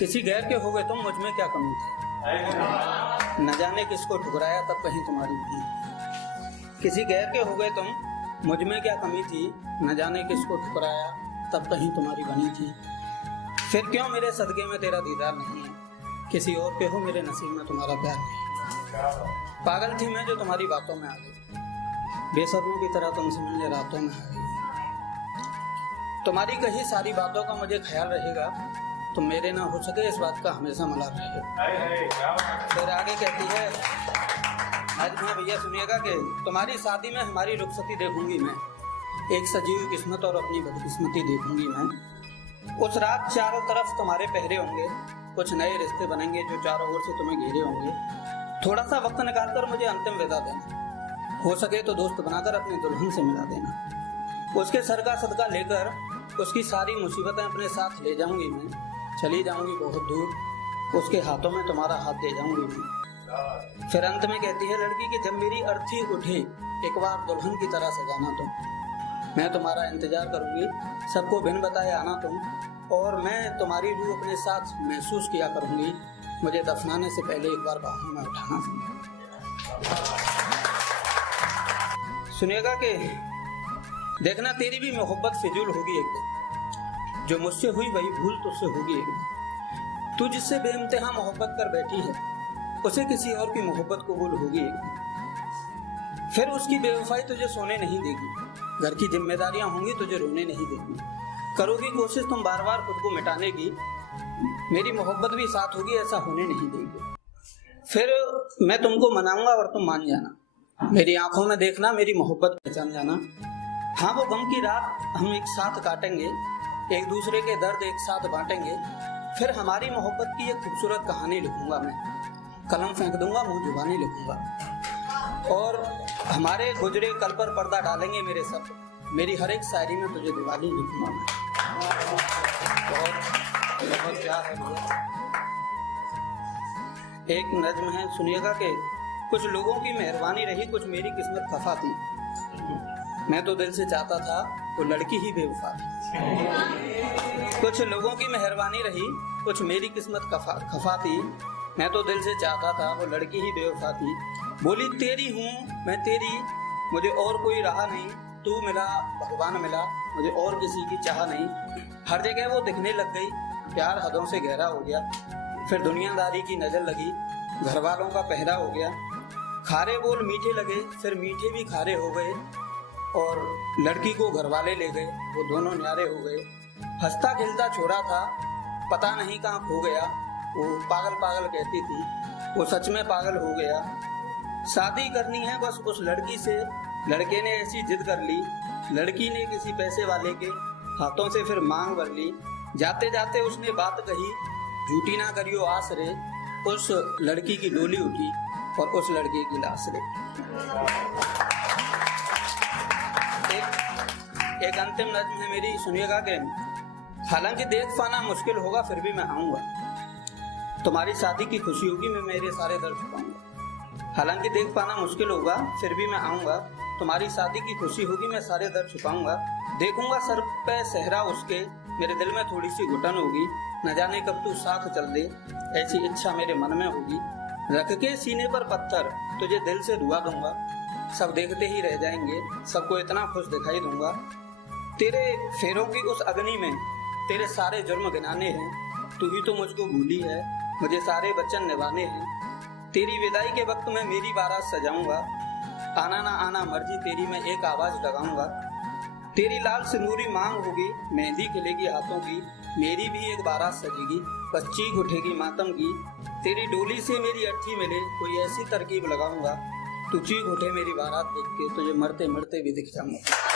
किसी गैर के हो गए तुम, मुझ में क्या कमी थी, न जाने किसको ठुकराया तब कहीं तुम्हारी बनी थी। किसी गैर के हो गए तुम, मुझ में क्या कमी थी, न जाने किसको ठुकराया तब कहीं तुम्हारी बनी थी। फिर क्यों मेरे सदके में तेरा दीदार नहीं है, किसी और के हो मेरे नसीब में तुम्हारा प्यार नहीं। पागल थी मैं जो तुम्हारी बातों में आ गई, बेसब्रों की तरह तुमसे मिलने रातों में आ गई। तुम्हारी कही सारी बातों का मुझे ख्याल रहेगा, तुम मेरे ना हो सके इस बात का हमेशा मलाल रहेगा। फिर आगे कहती है, आज मैं भैया सुनिएगा कि तुम्हारी शादी में हमारी रुखसती देखूंगी मैं, एक सजी हुई किस्मत और अपनी बदकिस्मती देखूंगी मैं। उस रात चारों तरफ तुम्हारे पहरे होंगे, कुछ नए रिश्ते बनेंगे जो चारों ओर से तुम्हें घेरे होंगे। थोड़ा सा वक्त निकालकर मुझे अंतिम विदा देना, हो सके तो दोस्त बनाकर अपनी दुल्हन से मिला देना। उसके सर का सदका लेकर उसकी सारी मुसीबतें अपने साथ ले जाऊंगी मैं, चली जाऊंगी बहुत दूर, उसके हाथों में तुम्हारा हाथ दे जाऊंगी मैं। फिर अंत में कहती है लड़की कि जब मेरी अर्थी उठे एक बार दुल्हन की तरह सजाना तुम, मैं तुम्हारा इंतजार करूंगी, सबको बिन बताए आना तुम, और मैं तुम्हारी रूह अपने साथ महसूस किया करूंगी, मुझे दफनाने से पहले एक बार बाहों में उठाना तुम। सुनिएगा कि देखना तेरी भी मोहब्बत फिजूल होगी एक दिन, जो मुझसे हुई वही भूल तुझसे होगी एक दिन। तू जिससे बेइंतहा मोहब्बत कर बैठी है, उसे किसी और की मोहब्बत कबूल होगी एक दिन। फिर उसकी बेवफाई तुझे सोने नहीं देगी, घर की जिम्मेदारियां होंगी तुझे रोने नहीं देगी। करोगी कोशिश तुम बार बार खुद को मिटाने की, मेरी मोहब्बत भी साथ होगी ऐसा होने नहीं देगी। फिर मैं तुमको मनाऊंगा और तुम मान जाना, मेरी आंखों में देखना, मेरी मोहब्बत पहचान जाना। हाँ वो गम की रात हम एक साथ काटेंगे, एक दूसरे के दर्द एक साथ बांटेंगे। फिर हमारी मोहब्बत की एक खूबसूरत कहानी लिखूंगा मैं, कलम फेंक दूंगा मुंह जुबानी लिखूंगा, और हमारे गुजरे कल पर पर्दा डालेंगे मेरे सब, मेरी हर एक शायरी में तुझे दिवाली लिखूंगा मैं। बहुत प्यार है भैया। एक नज्म है सुनिएगा कि कुछ लोगों की मेहरबानी रही, कुछ मेरी किस्मत खफा थी, मैं तो दिल से चाहता था वो लड़की ही बेवफा थी। कुछ लोगों की मेहरबानी रही, कुछ मेरी किस्मत खफा थी, मैं तो दिल से चाहता था वो लड़की ही बेवफा थी। बोली तेरी हूँ मैं तेरी, मुझे और कोई रहा नहीं, तू मिला भगवान मिला, मुझे और किसी की चाह नहीं। हर जगह वो दिखने लग गई, प्यार हदों से गहरा हो गया। फिर दुनियादारी की नजर लगी, घर वालों का पहरा हो गया। खारे बोल मीठे लगे, फिर मीठे भी खारे हो गए, और लड़की को घर वाले ले गए, वो दोनों न्यारे हो गए। हंसता खिलता छोरा था, पता नहीं कहाँ खो गया, वो पागल पागल कहती थी, वो सच में पागल हो गया। शादी करनी है बस उस लड़की से, लड़के ने ऐसी जिद कर ली, लड़की ने किसी पैसे वाले के हाथों से फिर मांग भर ली। जाते जाते उसने बात कही, झूठी ना करियो आस रे, उस लड़की की डोली उठी और उस लड़के की लाश रे। एक अंतिम नज्म है मेरी, सुनिएगा कि हालांकि देख पाना मुश्किल होगा फिर भी मैं आऊंगा, तुम्हारी शादी की खुशी होगी मैं मेरे सारे दर्द छुपाऊंगा। हालांकि देख पाना मुश्किल होगा फिर भी मैं आऊंगा, तुम्हारी शादी की खुशी होगी मैं सारे दर्द छुपाऊंगा। देखूंगा सर पे सहरा उसके, मेरे दिल में थोड़ी सी घुटन होगी, न जाने कब तू साथ चल दे, ऐसी इच्छा मेरे मन में होगी। रख के सीने पर पत्थर तुझे दिल से दुआ दूंगा, सब देखते ही रह जाएंगे, सबको इतना खुश दिखाई दूंगा। तेरे फेरों की उस अग्नि में तेरे सारे जुर्म गिनाने हैं, तू ही तो मुझको भूली है, मुझे सारे वचन निभाने हैं। तेरी विदाई के वक्त मैं मेरी बारात सजाऊंगा, आना ना आना मर्जी तेरी मैं एक आवाज लगाऊंगा। तेरी लाल सिंदूरी मांग होगी, मेहंदी खिलेगी हाथों की, मेरी भी एक बारात सजेगी, बस चीख उठेगी मातम की। तेरी डोली से मेरी अर्थी मिले, कोई ऐसी तरकीब लगाऊंगा, तू चीख उठे मेरी बारात देख के, तुझे मरते मरते भी दिख जाऊंगा।